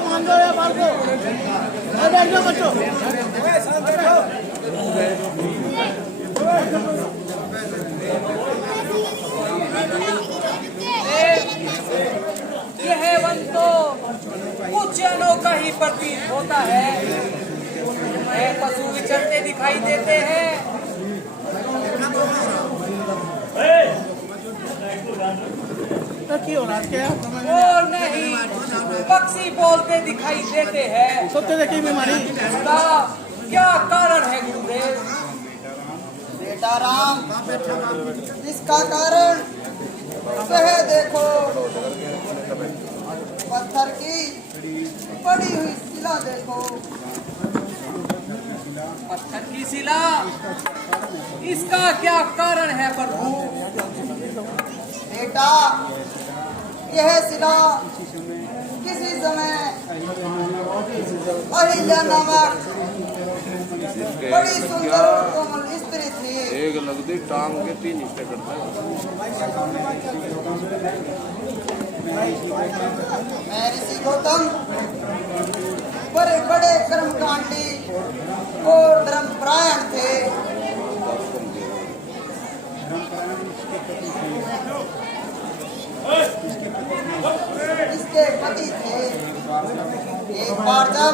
मान दो या बाल को बैठ जाओ बच्चों। यह वन तो कुछ अनोखा ही प्रतीत होता है। पशु विचरते दिखाई देते हैं और नहीं पक्षी बोलते दिखाई देते हैं। बीमारी इसका क्या कारण है गुरुदेव? बेटा राम, इसका कारण वह देखो, पत्थर की पड़ी हुई शिला देखो। पत्थर की शिला, इसका क्या कारण है प्रभु? बेटा, यह शिला किसी समय अहिल्या नामक बड़ी सुंदर और कोमल स्त्री थी। एक लगती टांग के 3 हिस्से करता है। मैं ऋषि गौतम बड़े बड़े कर्मकांडी और धर्मपरायण थे। इसके पति थे। एक बार जब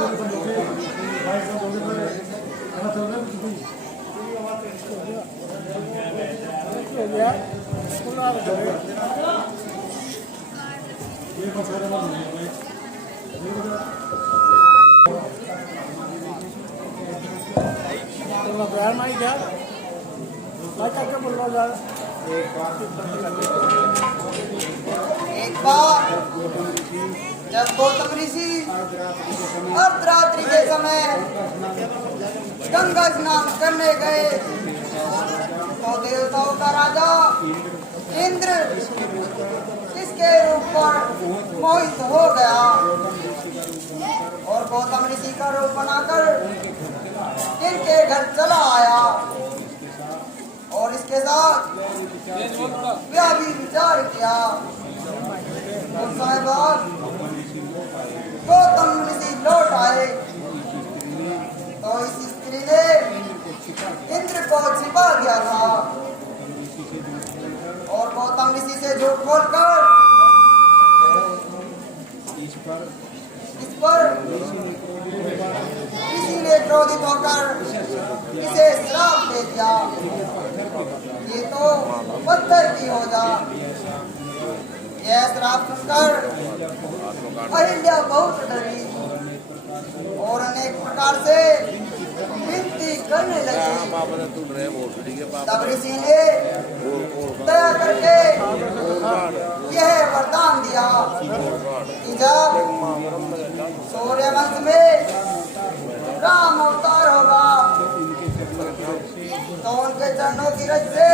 एक बार जब गौतम ऋषि अर्धरात्रि के समय गंगा स्नान करने गए तो देवताओं का राजा इंद्र इसके रूप पर मोहित हो गया और गौतम ऋषि का रूप बनाकर इनके घर चला आया और इसके साथ ब्याह भी विचार किया। कुछ समय बाद गौतम ऋषि लौट आए तो इस स्त्री ने इंद्र को छिपा दिया था और गौतम ऋषि से झूठ बोलकर इस पर ऋषि ने क्रोधित होकर इसे श्राप दे दिया, ये तो पत्थर की हो जा। यह श्राप सुनकर अहिल्या बहुत डरी और अनेक प्रकार से विनती करने लगी। तब ऋषि ने दया करके यह वरदान दिया कि जब सूर्य वंश में राम अवतार होगा तो उनके चरणों की रज से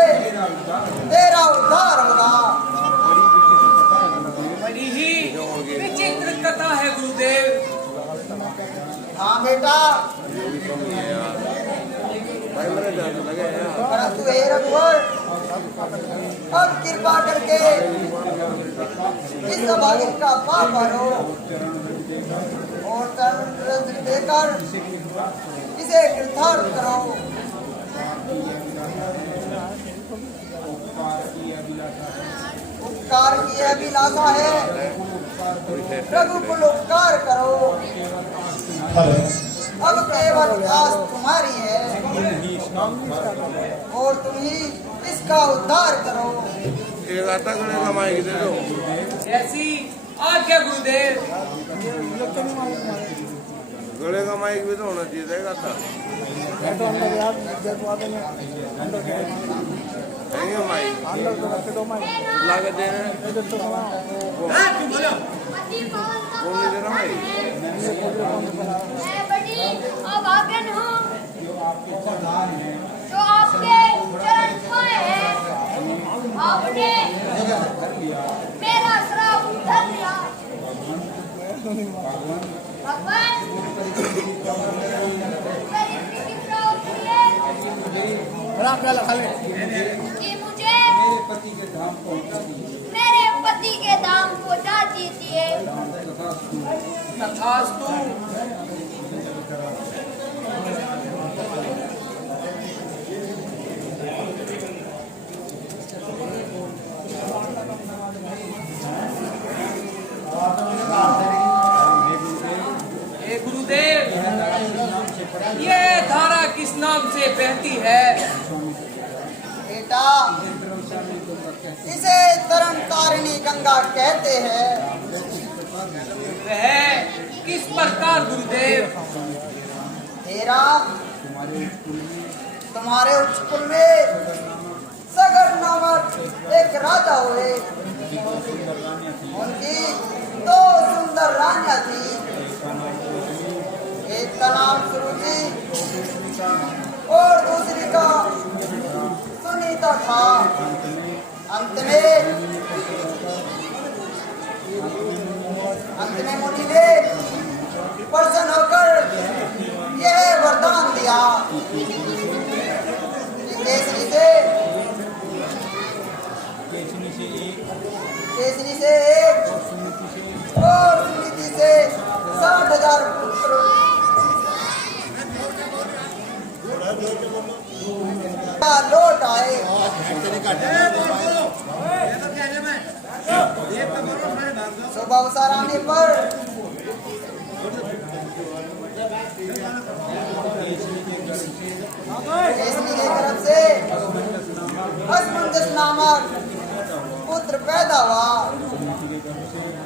तेरा उद्धार होगा। बड़ी ही विचित्र कथा है गुरुदेव। हाँ बेटा, परंतु हे रघुवर, अब कृपा करके इस अभागिन का पाप हरो और चरण देकर इसे कृतार्थ करो। उपकार की अभिलाषा है, रघुकुल उपकार करो। अब केवल आस तुम्हारी है और तुम ही इसका उद्धार करो। एक आता गले का माइक दे दो। ऐसी आज्ञा गुरुदेव। गले का माइक भी तो होना चाहिए था। माइक लागत दे रहे कौन नहीं दे रहा माइक? अभागन हूँ जो आपके चरण छुए हैं, आपने मेरा श्राप धर लिया। भगवान कि मुझे मेरे पति के धाम पहुंचा दीजिए तथास्तु। हे गुरुदेव, ये धारा किस नाम से बहती है? बेटा, इसे तरन तारिणी गंगा कहते हैं। वह किस प्रकार गुरुदेव? तेरा तुम्हारे उच्च कुल में सगर नामक एक राजा हुए। उनकी दो सुंदर रानियां थी। एक का नाम सुरुचि और दूसरी का सुनीता था। अंत में मुनि ने प्रसन्न होकर यह वरदान दिया कि केसरी से एक और सुनीति से 60,000 पुत्र लौट आए। शुभ अवसर आने पर केसरी की तरफ से असमंजस नामक पुत्र पैदा हुआ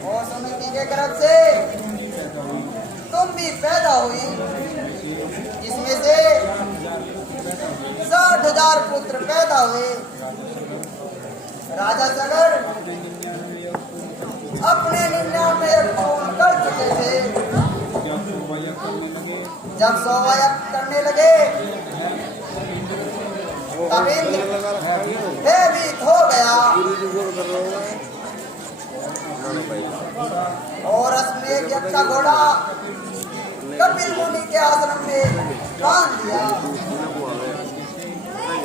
और सुनीति के तरफ से तुम भी पैदा हुई, जिसमें से 60,000 पुत्र पैदा हुए। राजा सगर अपने 99 पूर्ण कर चुके थे। जब 100 यज्ञ करने लगे तब इंद्र भयभीत हो गया और अश्वमेध यज्ञ का घोड़ा कपिल मुनि के आश्रम में बांध दिया।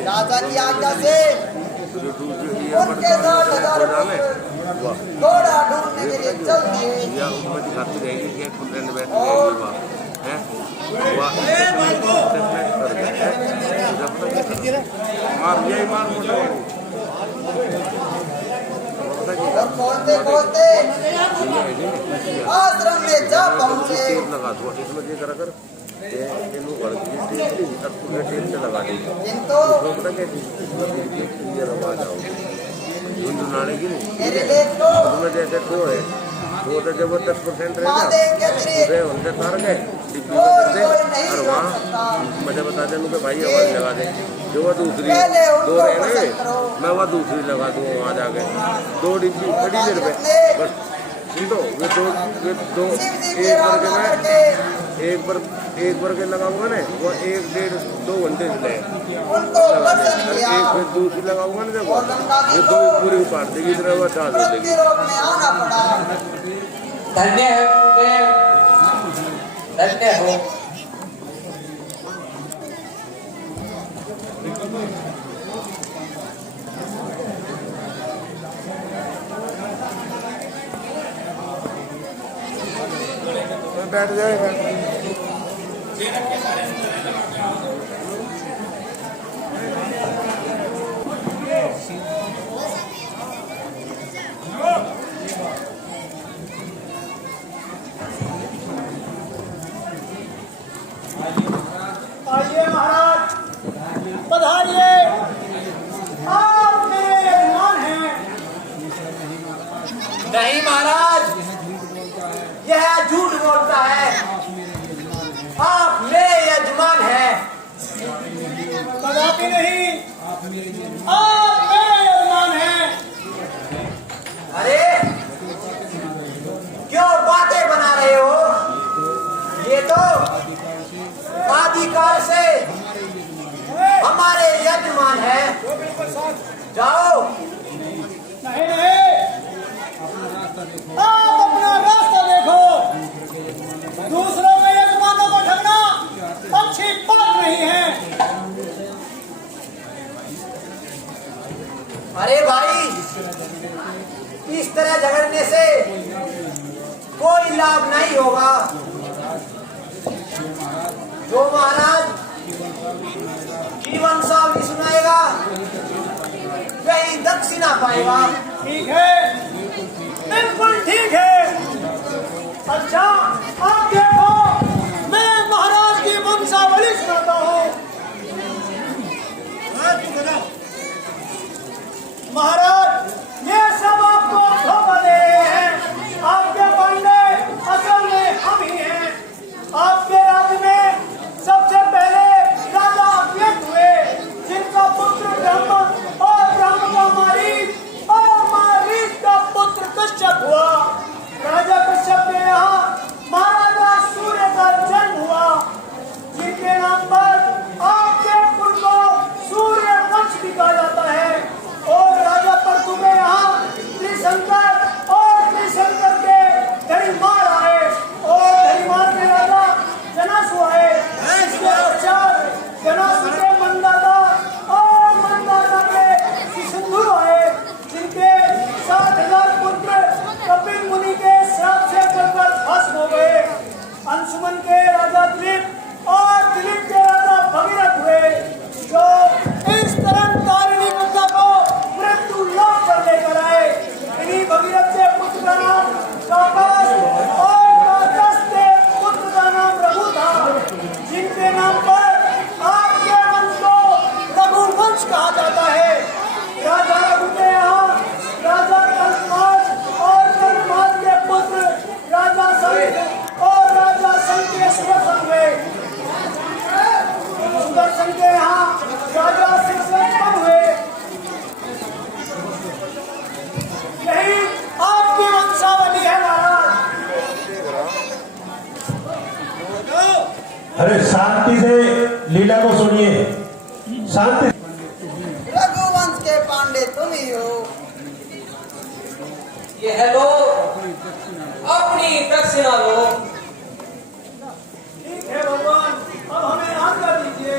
राजा की आज्ञा से उनके 60,000 घोड़ा ढूंढने के लिए चल दिए और पहुंचते पहुंचते आश्रम में जा पहुंचे। मेरे लेख को वो तो जब 10% महादेव के अतिरिक्त उनके तार गए और कोई नहीं और रोक वहाँ सकता। मुझे बता दे मुझे भाई आवाज लगा दे जो वो दूसरी पहले उनको दो रहे पसंद करो। मैं वह दूसरी लगा दूँ वहाँ जाके 2 डिब्बी खड़ी देर पे बस सुनो वे दो शिव जी की आराधना करके एक बार के लगाऊंगा ना वो 1, 1.5, 2 घंटे से उनको प्रसन्न किया एक फिर दूसरी लगाऊंगा ना देखो और गंगा जी ये को 2 पूरी उतार देगी इधर वो डाल देगी। मृत्यु रोग में आना पड़ा। धन्य है गुरुदेव, धन्य हो। बैठ जाएगा आइए महाराज, पधारिए। आप मेरे यजमान हैं। नहीं महाराज, यह झूठ बोलता है। आप मेरे यजमान हैं। कदापि नहीं, आप मेरे यजमान हैं। अरे क्यों बातें बना रहे हो? ये तो आदिकाल से हमारे यजमान है। जाओ। नहीं नहीं, आप अपना रास्ता देखो। दूसरों में यजमानों को ठगना अच्छी बात नहीं है। अरे भाई, इस तरह झगड़ने से कोई लाभ नहीं होगा। जो महाराज जीवन सावली सुनाएगा वही दक्षिणा पाएगा। ठीक है, बिल्कुल ठीक है। अच्छा, आप देखो, मैं महाराज की वंशावली सुनाता हूँ। महाराज, ये सब आपको धोखा दे रहे हैं। आपके पंडे असल में हम ही हैं। आपके राज्य में सबसे पहले राजा अव्यक्त हुए, जिनका पुत्र ब्रह्म और ब्रह्म का मारीच और मारीच का पुत्र कश्यप हुआ। राजा कश्यप के यहाँ महाराजा सूर्य का जन्म हुआ, जिनके नाम पर आपके कुल को सूर्य वंश भी कहा जाता है। और राजा परतु के यहाँ त्रिशंकर और त्रिशंकर के धरिमार आए और धरिमार के राजा जनासु आए। इसके पश्चात जनासु के मंदाता और मंदाता के सिंधु आए, जिनके 60,000 पुत्र कपिल मुनि के श्राप से जलकर भस्म हो गए। अंशुमन के राजा दिलीप और दिलीप के राजा भगीरथ हुए, जो इस तरह तारिणी गंगा को मृत्यु लोक पर लेकर आए। इन्हीं भगीरथ के पुत्र का नाम काकस और काकस के पुत्र का नाम रघु था, जिनके नाम पर आपके वंश को रघुवंश कहा जाता है। राजा रघु के यहाँ राजा कल्पनाथ और कल्पनाथ के पुत्र राजा संग और राजा संग के सुदर्शन हुए। सुदर्शन के यहाँ राजा शिवशंकर हुए। यही आपकी वंशावली है महाराज। अरे शांति से लीला को सुनिए, शांति। रघुवंश के पांडे तुम ही हो। ये है लो, अपनी दक्षिणा लो। ठीक है भगवान, अब हमें आज्ञा दीजिए।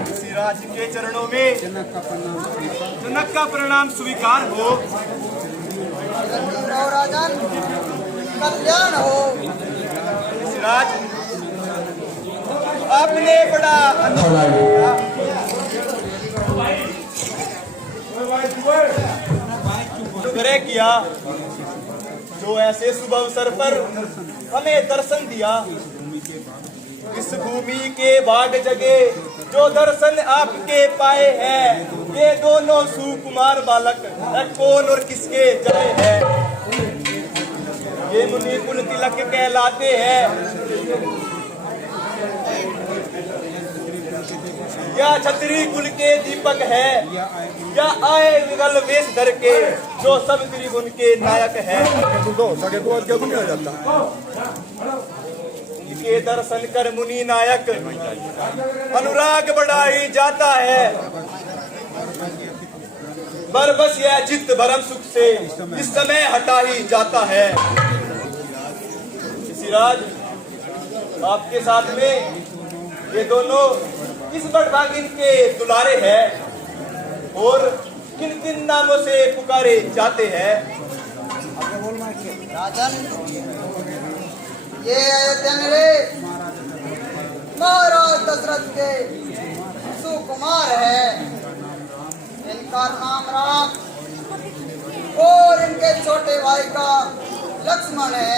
ऋषिराज के चरणों में जनक का प्रणाम स्वीकार हो। राजन कल्याण हो। ऋषिराज, आपने बड़ा शुक्र किया जो ऐसे शुभ अवसर पर हमें दर्शन दिया। इस भूमि के भाग जगे जो दर्शन आपके पाए हैं, ये दोनों सुकुमार बालक कौन और किसके जाए हैं। ये मुनि कुल तिलक कहलाते हैं, या छतरी कुल के दीपक है, या आए विगल वेश धर के जो सब त्रिभुवन के नायक है। इनके दर्शन कर मुनि नायक अनुराग बढ़ा ही जाता है। बरबस यह चित्त भरम सुख से इस समय हटा ही जाता है। ऋषिराज, आपके साथ में ये दोनों किस बड़भागिन के दुलारे हैं और किन किन नामों से पुकारे जाते हैं। राजन, ये अयोध्या नरेश महाराज दशरथ के सुकुमार है। इनका नाम राम और इनके छोटे भाई का लक्ष्मण है।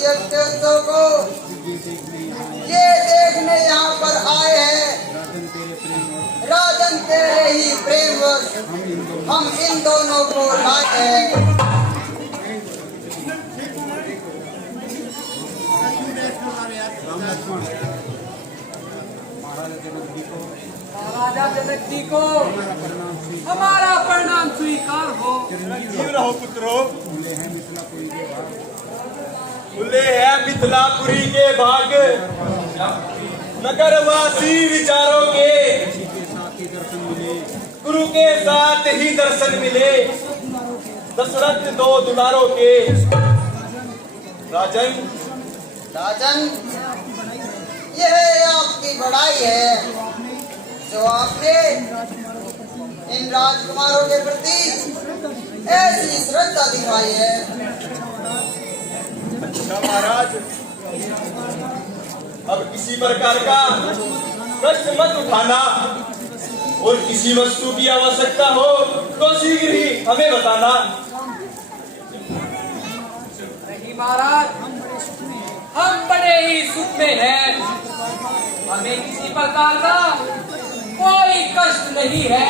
शख्सियत के उत्सव को ये देखने यहाँ पर आए हैं। राजन तेरे ही प्रेमवश हम इन दोनों को लाए हैं। राजा जनक जी को हमारा प्रणाम स्वीकार हो। जीव रहो पुत्रो। खुले हैं मिथिलापुरी के भाग, नगरवासी विचारों के गुरु के साथ ही दर्शन मिले। दशरथ दो दुलारों के राजन। राजन, यह आपकी बड़ाई है जो आपने इन राजकुमारों के प्रति ऐसी श्रद्धा दिखाई है। अच्छा महाराज, अब किसी प्रकार का प्रश्न मत उठाना और किसी वस्तु की आवश्यकता हो तो शीघ्र ही हमें बताना। नहीं महाराज, हम बड़े ही सुख में हैं। हमें किसी प्रकार का कोई कष्ट नहीं है।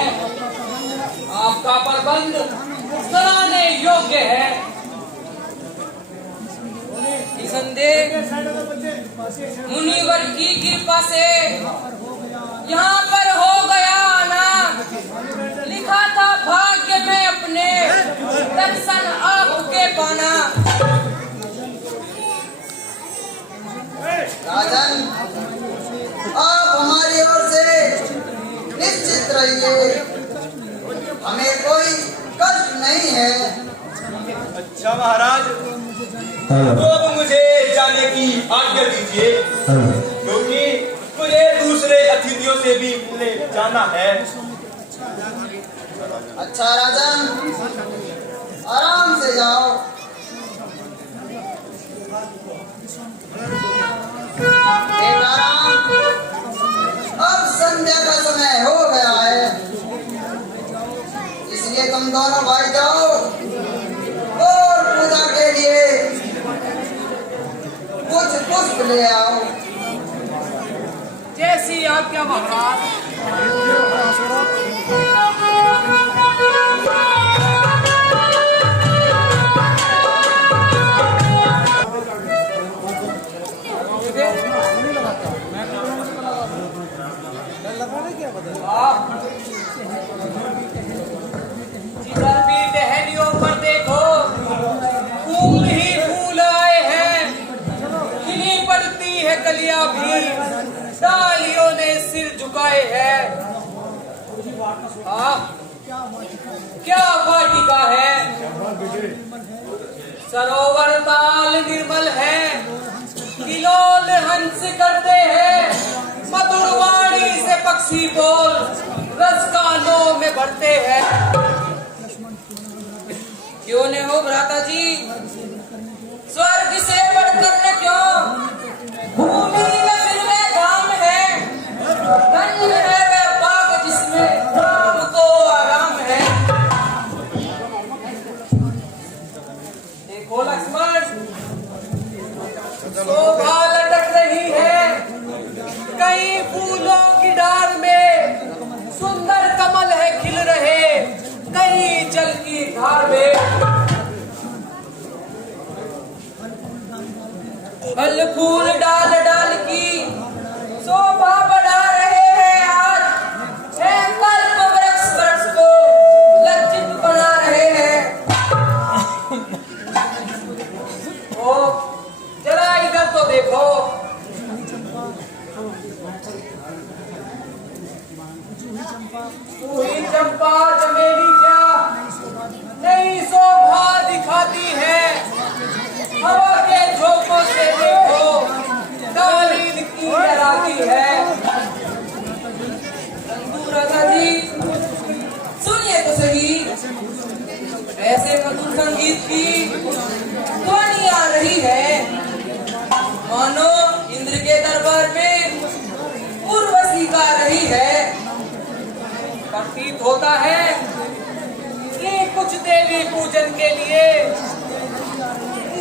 आपका प्रबंध सराहने योग्य है। निसंदेह मुनिवर की कृपा से यहाँ पर हो गया आना। लिखा था भाग्य में अपने दर्शन आपके पाना। राजन, आप हमारी ओर से निश्चित रहिए, हमें कोई कष्ट नहीं है। अच्छा महाराज, तो अब मुझे जाने की आज्ञा दीजिए, क्योंकि मुझे दूसरे अतिथियों से भी मिलने जाना है। अच्छा राजन, आराम से जाओ। बेटाराम, अब संध्या का समय हो गया है, इसलिए तुम दोनों भाई जाओ और पूजा के लिए कुछ पुष्प ले आओ। जैसी आज्ञा महाराज। जिधर भी टहनियों पर देखो फूल ही फूल आए हैं। खिली पड़ती है कलियां भी, डालियों ने सिर झुकाए हैं। क्या वाटिका है, सरोवर ताल निर्मल है। किलोल हंस करते हैं, मधुर वाणी से पक्षी बोल रस कानों में भरते हैं। क्यों न हो भ्राता जी, स्वर्ग से बढ़कर न क्यों भूमि में फिर में धाम है। धन्य है वह बाग जिसमें राम को आराम है। देखो लक्ष्मण, शोभा लटक रही है कई फूलों की डार में। सुंदर कमल है खिल रहे कहीं जल की धार में। फल फूल डाल डाल की शोभा बढ़ा रहे हैं आज। है कल्प वृक्ष वृक्ष को लज्जित बना रहे हैं। ओ जरा इधर तो देखो, पूरी चंपा चमेली क्या नई शोभा दिखाती है। हवा के झोंकों से देखो कालीन की लहराती है। राजा जी सुनिए तो सही, ऐसे मधुर संगीत की ध्वनि आ रही है मानो इंद्र के दरबार में उर्वशी गा रही है। प्रतीत होता है कि कुछ देवी पूजन के लिए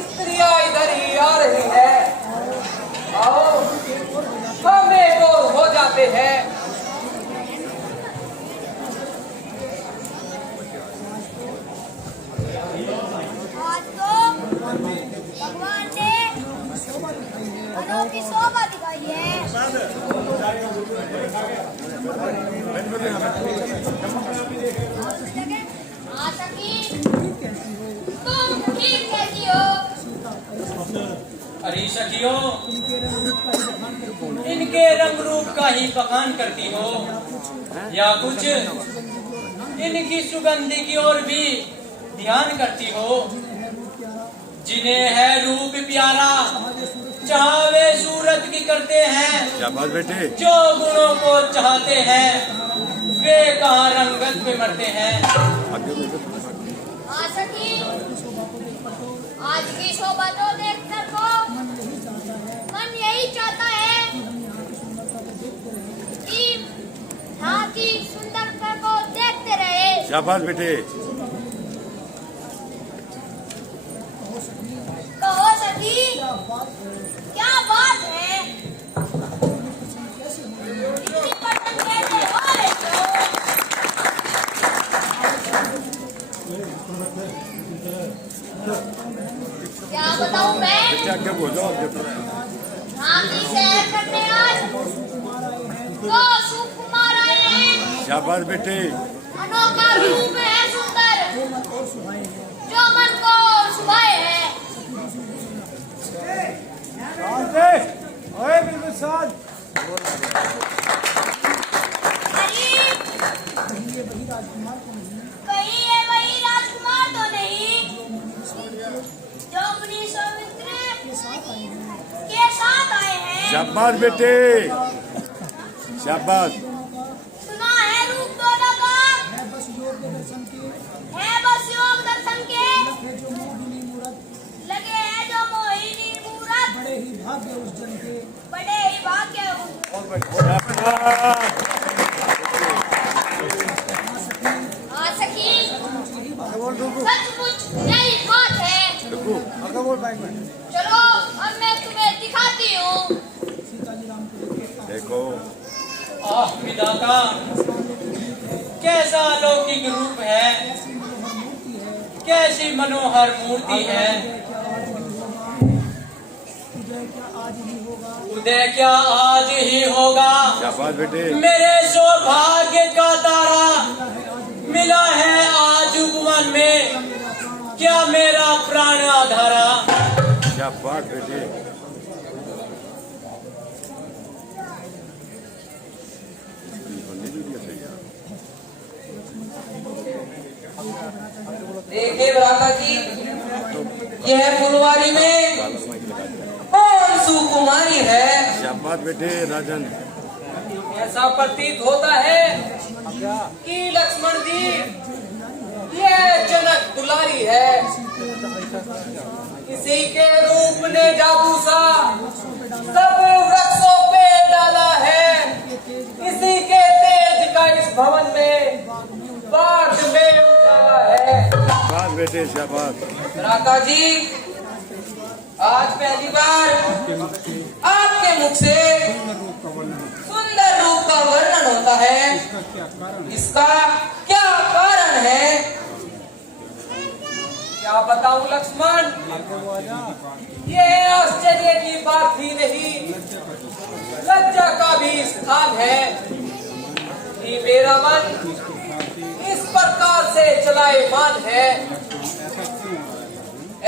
स्त्री लड़कियां इधर ही आ रही है। आओ, हमें बोर हो जाते हैं। आज तो भगवान ने अनोखी शोभा दिखाई है। आशा की तुम ठीक कहती हो। अरे सखियों, इनके रंग रूप का ही बखान करती हो या कुछ इनकी सुगंधि की ओर भी ध्यान करती हो? जिन्हें है रूप प्यारा, चाह वे सूरत की करते हैं। शाबाश बेटे। जो गुणों को चाहते हैं वे कहाँ रंगत में मरते हैं। आशा की आज की शोभा तो देखकर को मन यही चाहता है कि यहाँ की सुंदरता को देखते रहे। शाबाश बेटे। कहो सखी, क्या बात है? इतनी पसंद कैसे हो रही हो? क्या बताऊं मैं? क्या बोलो? यहाँ की सैर करने आज तो सुकुमार आए हैं। शाबाश बेटे। अनोखा रूप है सुंदर, जो मन को सुभाए है। ओए बिल्कुल शांत। कहीं ये वही राजकुमार तो नहीं जो मुनि सौमित्र के साथ आए हैं? शाबाश बेटे। शाबाश। सुना है रूप दोनों का है बस योग दर्शन के। लगे हैं जो मोहिनी मूरत, बड़े ही भाग्य उस जन के। हाँ सखी, सचमुच यही बात है। चलो अब मैं तुम्हें दिखाती हूँ। देखो। आह विधाता, कैसा अलौकिक रूप है, कैसी मनोहर मूर्ति है। उदय क्या आज ही होगा? शाबाश बेटे। मेरे सौभाग्य का तारा मिला है आज उपवन में, क्या मेरा प्राण आधारा। शाबाश बेटे। देखिए भ्राता जी, यह फुलवारी में कौन सुकुमारी है? शाबाश बेटे राजन। ऐसा प्रतीत होता है कि लक्ष्मण जी यह जनक दुलारी है। किसी के रूप ने जादू सा सब वृक्षों पे डाला है। इसी के तेज का इस भवन में बाढ़ में उतारा है। शाबाश बेटे शाबाश। भ्राता जी, आज पहली बार आपके मुख से सुंदर रूप का वर्णन होता है। इसका क्या कारण है? क्या बताऊं लक्ष्मण, ये आश्चर्य की बात ही नहीं, लज्जा का भी स्थान है कि मेरा मन इस प्रकार से चलायमान है।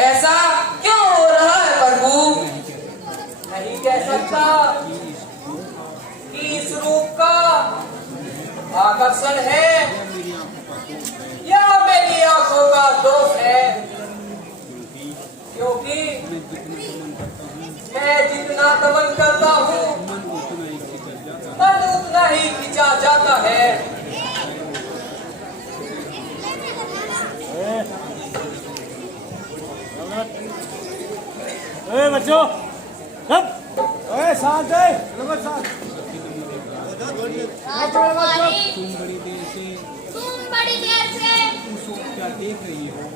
ऐसा क्यों हो रहा है प्रभु? नहीं कह सकता कि इस रूप का आकर्षण है या मेरी आंखों का दोष है, क्योंकि मैं जितना दमन करता हूँ मन उतना ही खिंचा जाता है। ओए बच्चों, ओए शांत है, शांत। राजकुमारी, तुम बड़ी देर से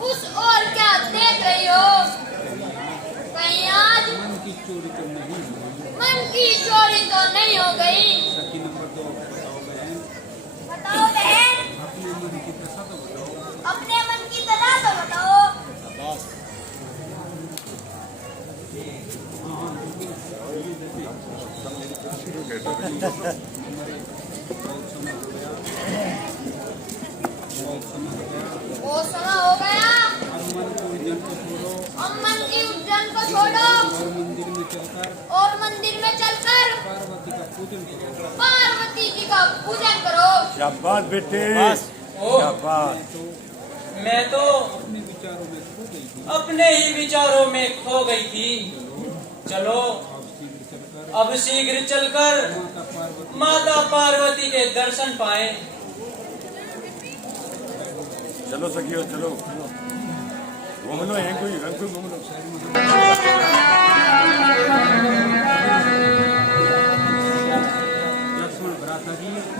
उस ओर क्या देख रही हो? धन की चोरी तो नहीं हो गई? बताओ बहन, अपने मन की सलाह तो बताओ। बहुत समय हो गया, अब मन की उलझन को छोड़ो और मंदिर में चलकर पार्वती जी का पूजन करो। शाबाश बेटे ओ, शाबाश। मैं तो अपने ही विचारों में खो गई थी। चलो अब शीघ्र चलकर माता पार्वती के दर्शन पाएं। चलो सखियो चलो घूम लो यहीं कोई रंग को घूम लो।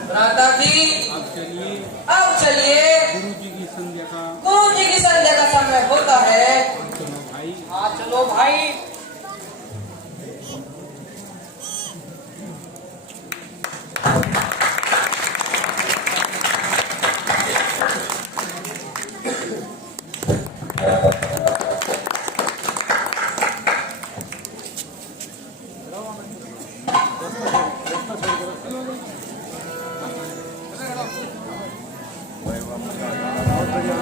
भ्राता जी अब चलिए, गुरु जी की संध्या का समय होता है। हाँ चलो भाई। बहुत बढ़िया।